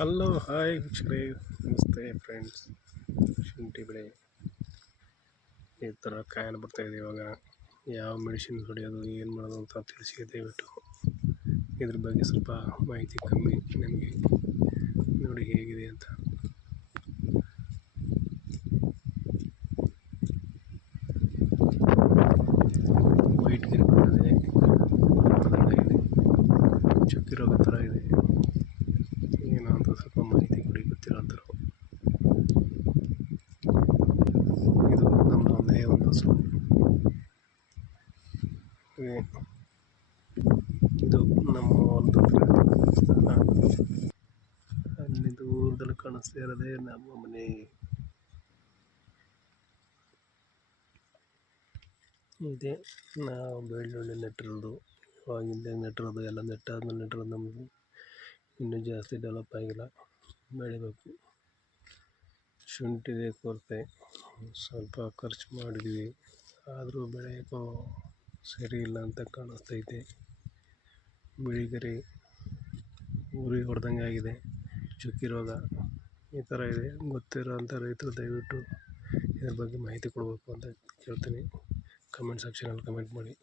Hello hi ವೀಕ್ಷಕರೇ, ನಮಸ್ತೆ friends. ಶುಂಠಿ ಬೆಳೆ ಈ ಥರ ಕಾಯಿಲೆ ಬರ್ತಾಯಿದೆ. ಇವಾಗ ಯಾವ ಮೆಡಿಸಿನ್ ಹೊಡೆಯೋದು, ಏನು ಮಾಡೋದು ಅಂತ ತಿಳಿಸಿ. ದಯವಿಟ್ಟು ಇದ್ರ ಬಗ್ಗೆ ಸ್ವಲ್ಪ ಮಾಹಿತಿ ಕಮ್ಮಿ ನನಗೆ ನೋಡಿ ಹೇಗಿದೆ ಅಂತ. ವೈಟ್ ಗಿರಿ ಬರ್ತದೆ, ಚುಕ್ಕಿ ರೋಗ ಥರ ಇದೆ. ಏನೋ ಅಂತ ಸ್ವಲ್ಪ ಮಾಹಿತಿ ಕೊಡಿ, ಗೊತ್ತಿರೋಂಥರು. ಇದು ನಮ್ಮದು ಒಂದೇ ಒಂದು ಹಸು. ಇದು ನಮ್ಮ ಒಂದು ಅಲ್ಲಿ ದೂರದಲ್ಲಿ ಕಾಣಿಸ್ತಾ ಇರೋದೇ ನಮ್ಮ ಮನೆ. ಇದೆ ನಾವು ಬೆಳ್ಳುಳ್ಳಿ ನೆಟ್ಟಿರೋದು, ಇವಾಗಿಂದ ನೆಟ್ಟಿರೋದು, ಎಲ್ಲ ನೆಟ್ಟಾದ್ಮೇಲೆ ನೆಟ್ಟಿರೋದು. ನಮ್ಮದು ಇನ್ನೂ ಜಾಸ್ತಿ ಡೆವಲಪ್ ಆಗಿಲ್ಲ, ಬೆಳಿಬೇಕು. ಶುಂಠಿದೆ ಕೊರತೆ, ಸ್ವಲ್ಪ ಖರ್ಚು ಮಾಡಿದ್ವಿ, ಆದರೂ ಬೆಳೆಯೋಕ್ಕೂ ಸರಿ ಇಲ್ಲ ಅಂತ ಕಾಣಿಸ್ತೈತೆ. ಬಿಳಿಗರಿ ಉರಿ ಹೊಡೆದಂಗೆ ಆಗಿದೆ, ಚುಕ್ಕಿ ರೋಗ ಈ ಥರ ಇದೆ. ಗೊತ್ತಿರೋಂಥ ರೈತರು ದಯವಿಟ್ಟು ಇದ್ರ ಬಗ್ಗೆ ಮಾಹಿತಿ ಕೊಡಬೇಕು ಅಂತ ಕೇಳ್ತೀನಿ. ಕಮೆಂಟ್ ಸೆಕ್ಷನಲ್ಲಿ ಕಮೆಂಟ್ ಮಾಡಿ.